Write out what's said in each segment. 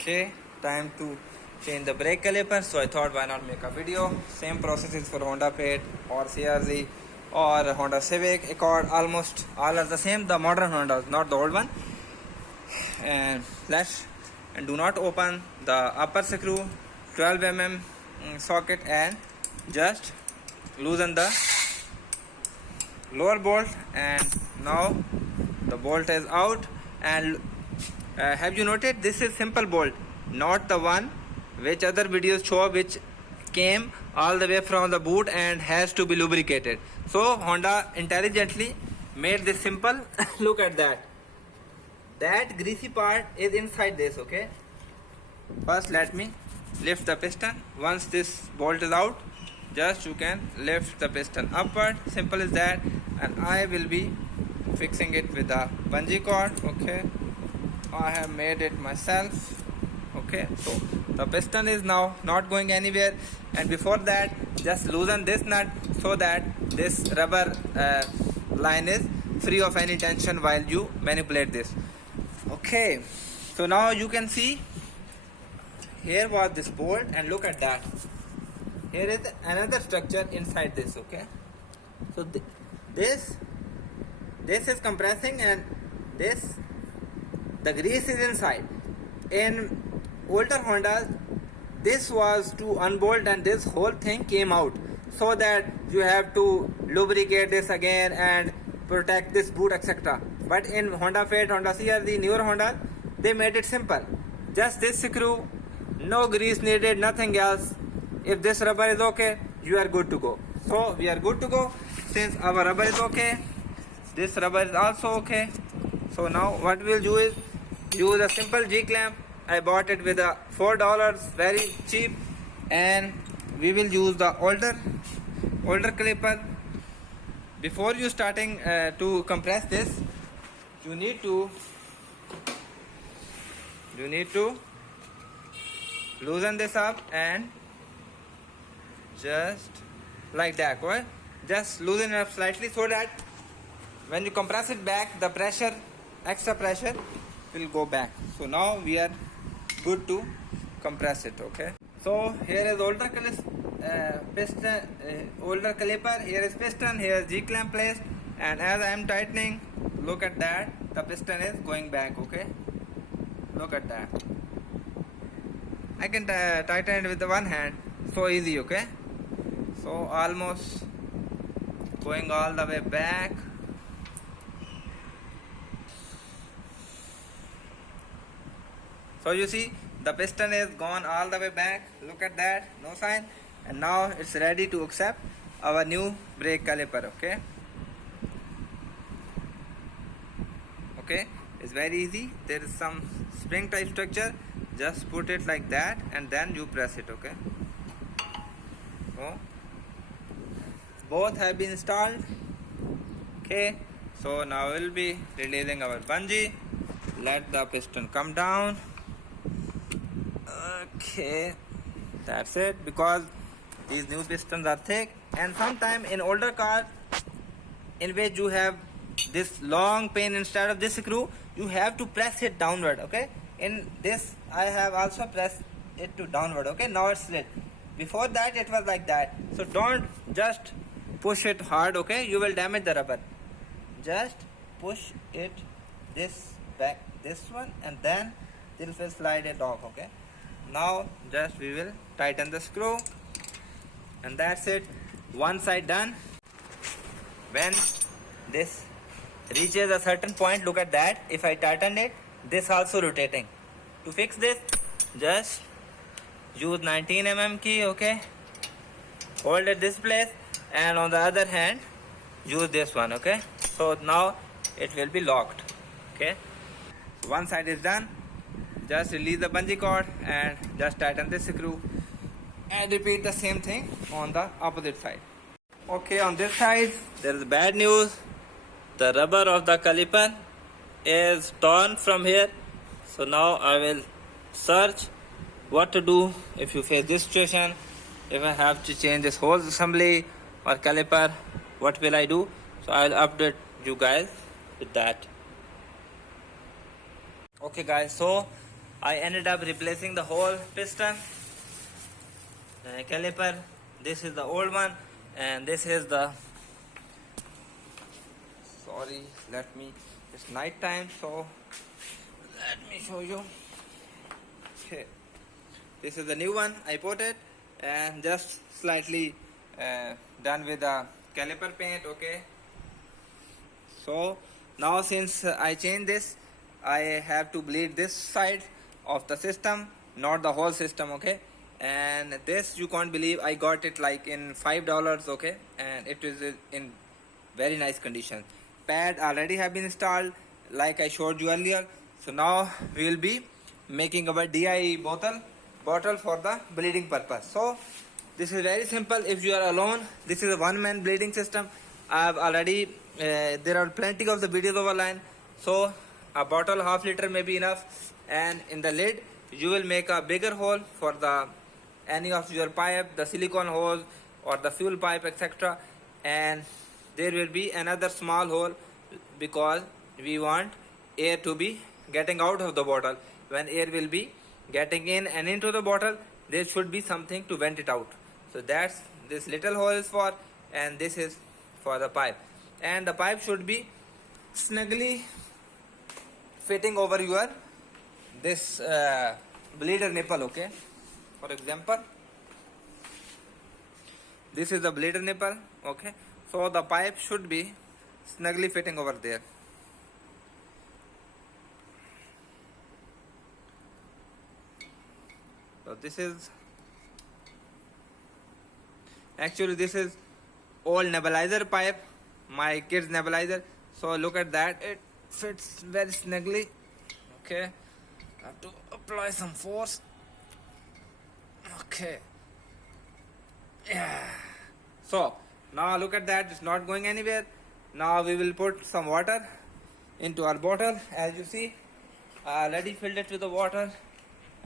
Okay, time to change the brake caliper. So I thought why not make a video. Same process is for Honda Fit or CRZ or Honda Civic Accord. Almost all are the same. The modern Hondas, not the old one. And do not open the upper screw 12 socket and just loosen the lower bolt, and now the bolt is out. And have you noted this is simple bolt, not the one which other videos show which came all the way from the boot and has to be lubricated. So Honda intelligently made this simple. Look at that greasy part is inside this. Okay, first let me lift the piston. Once this bolt is out, just you can lift the piston upward, simple as that. And I will be fixing it with a bungee cord. Okay, I have made it myself. Okay, so the piston is now not going anywhere, and before that just loosen this nut so that this rubber line is free of any tension while you manipulate this. Okay, so now you can see here was this bolt, and look at that, here is another structure inside this. Okay, so this is compressing, and the grease is inside. In older Hondas, this was to unbolt and this whole thing came out, so that you have to lubricate this again and protect this boot, etc. But in Honda Fit, Honda CRZ, newer Honda, they made it simple. Just this screw, no grease needed, nothing else. If this rubber is okay, you are good to go. So we are good to go. Since our rubber is okay, this rubber is also okay. So now what we'll do is use a simple G-clamp. I bought it with a $4, very cheap, and we will use the older caliper. Before you starting to compress this, you need to loosen this up, and just like that. Right? Just loosen it up slightly so that when you compress it back, the pressure, extra pressure will go back. So now we are good to compress it. Okay, so here is older caliper, here is piston, here is G-clamp placed, and as I am tightening, look at that, the piston is going back. Okay, look at that. I can tighten it with the one hand, so easy. Okay, so almost going all the way back. So you see the piston is gone all the way back. Look at that, no sign. And now it's ready to accept our new brake caliper. Okay, it's very easy. There is some spring type structure. Just put it like that and then you press it. Okay, so both have been installed. Okay, so now we'll be releasing our bungee. Let the piston come down. Okay, that's it, because these new pistons are thick, and sometime in older cars in which you have this long pin instead of this screw, you have to press it downward. Okay, in this I have also pressed it to downward. Okay, now it's slid. Before that it was like that. So don't just push it hard. Okay, you will damage the rubber. Just push it this back, this one, and then it will slide it off. Okay, now just we will tighten the screw, and that's it. One side done. When this reaches a certain point, look at that, if I tighten it, this also rotating. To fix this, just use 19 key. Okay, hold it this place, and on the other hand use this one. Okay, so now it will be locked. Okay, one side is done. Just release the bungee cord and just tighten this screw, and repeat the same thing on the opposite side. Okay, on this side there is bad news. The rubber of the caliper is torn from here. So now I will search what to do if you face this situation. If I have to change this whole assembly or caliper, what will I do? So I will update you guys with that. Okay guys, so I ended up replacing the whole piston caliper. This is the old one, and this is the, sorry, let me, it's night time, so let me show you. Okay, this is the new one. I put it and just slightly done with the caliper paint. Okay, so now since I changed this, I have to bleed this side of the system, not the whole system. Okay, and this, you can't believe, I got it like in $5. Okay, and it is in very nice condition. Pad already have been installed like I showed you earlier. So now we will be making our DI bottle for the bleeding purpose. So this is very simple. If you are alone, this is a one-man bleeding system. I have already there are plenty of the videos online. So a bottle half liter may be enough, and in the lid you will make a bigger hole for the any of your pipe, the silicone hose or the fuel pipe, etc. And there will be another small hole because we want air to be getting out of the bottle. When air will be getting in and into the bottle, there should be something to vent it out. So that's this little hole is for, and this is for the pipe. And the pipe should be snugly fitting over your this bleeder nipple. Okay, for example, this is the bleeder nipple. Okay, so the pipe should be snugly fitting over there. So this is actually, this is old nebulizer pipe, my kids nebulizer. So look at that, it fits very snugly. Okay, I have to apply some force. Okay, yeah. So now look at that, it's not going anywhere. Now we will put some water into our bottle. As you see, I already filled it with the water,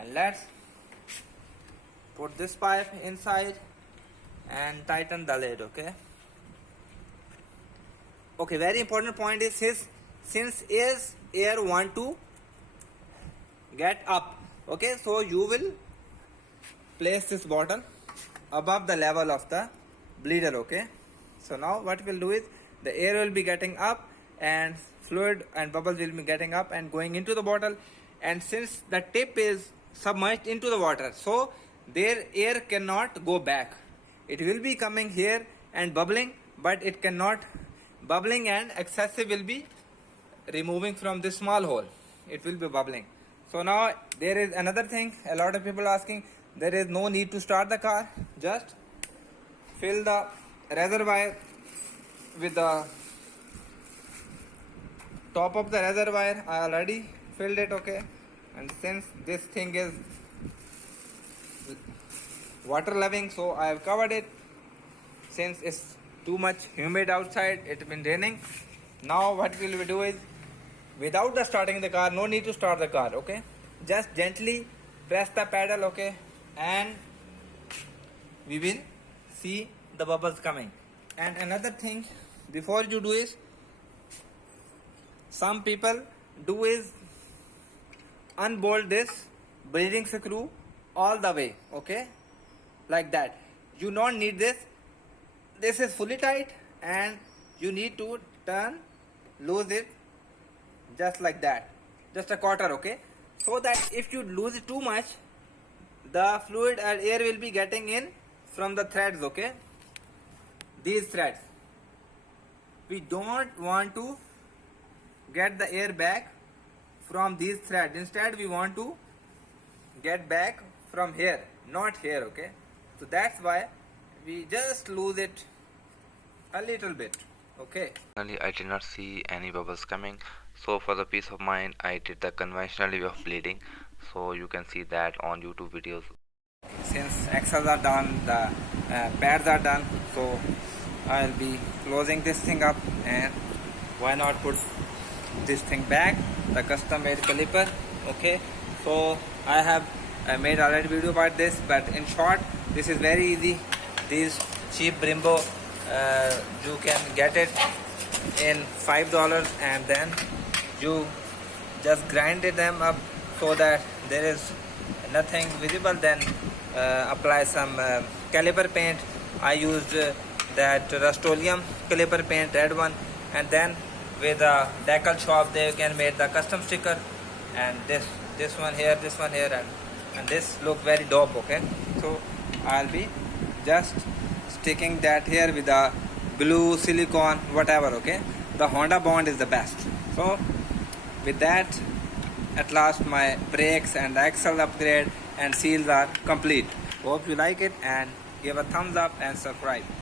and let's put this pipe inside and tighten the lid. Okay, very important point is since air want to get up. Okay, so you will place this bottle above the level of the bleeder. Okay, so now what we'll do is the air will be getting up and fluid and bubbles will be getting up and going into the bottle, and since the tip is submerged into the water, so their air cannot go back. It will be coming here and bubbling, but it cannot bubbling, and excessive will be removing from this small hole. It will be bubbling. So now there is another thing, a lot of people asking, there is no need to start the car. Just fill the reservoir with the top of the reservoir. I already filled it. Okay, and since this thing is water loving, so I have covered it. Since it's too much humid outside, it's been raining. Now what we will do is, without the starting the car, no need to start the car. Okay, just gently press the pedal. Okay, and we will see the bubbles coming. And another thing before you do is, some people do is unbolt this bleeding screw all the way. Okay, like that. You don't need this. This is fully tight, and you need to lose it just like that, just a quarter. Okay, so that if you lose it too much, the fluid and air will be getting in from the threads. Okay, these threads, we don't want to get the air back from these threads. Instead we want to get back from here, not here. Okay, so that's why we just lose it a little bit. Okay, Personally, I did not see any bubbles coming, so for the peace of mind I did the conventional way of bleeding, so you can see that on YouTube videos. since axles are done, the pads are done, so I'll be closing this thing up, and why not put this thing back, the custom made caliper. Okay, so I have made already video about this, but in short, this is very easy. These cheap Brembo, you can get it in $5, and then you just grind them up so that there is nothing visible. Then apply some caliper paint. I used that Rust-Oleum caliper paint, red one, and then with the decal shop they can make the custom sticker, and this one here, and this look very dope. Okay, so I'll be just sticking that here with the glue, silicone, whatever. Okay, the Honda bond is the best. So with that, at last my brakes and axle upgrade and seals are complete. Hope you like it, and give a thumbs up and subscribe.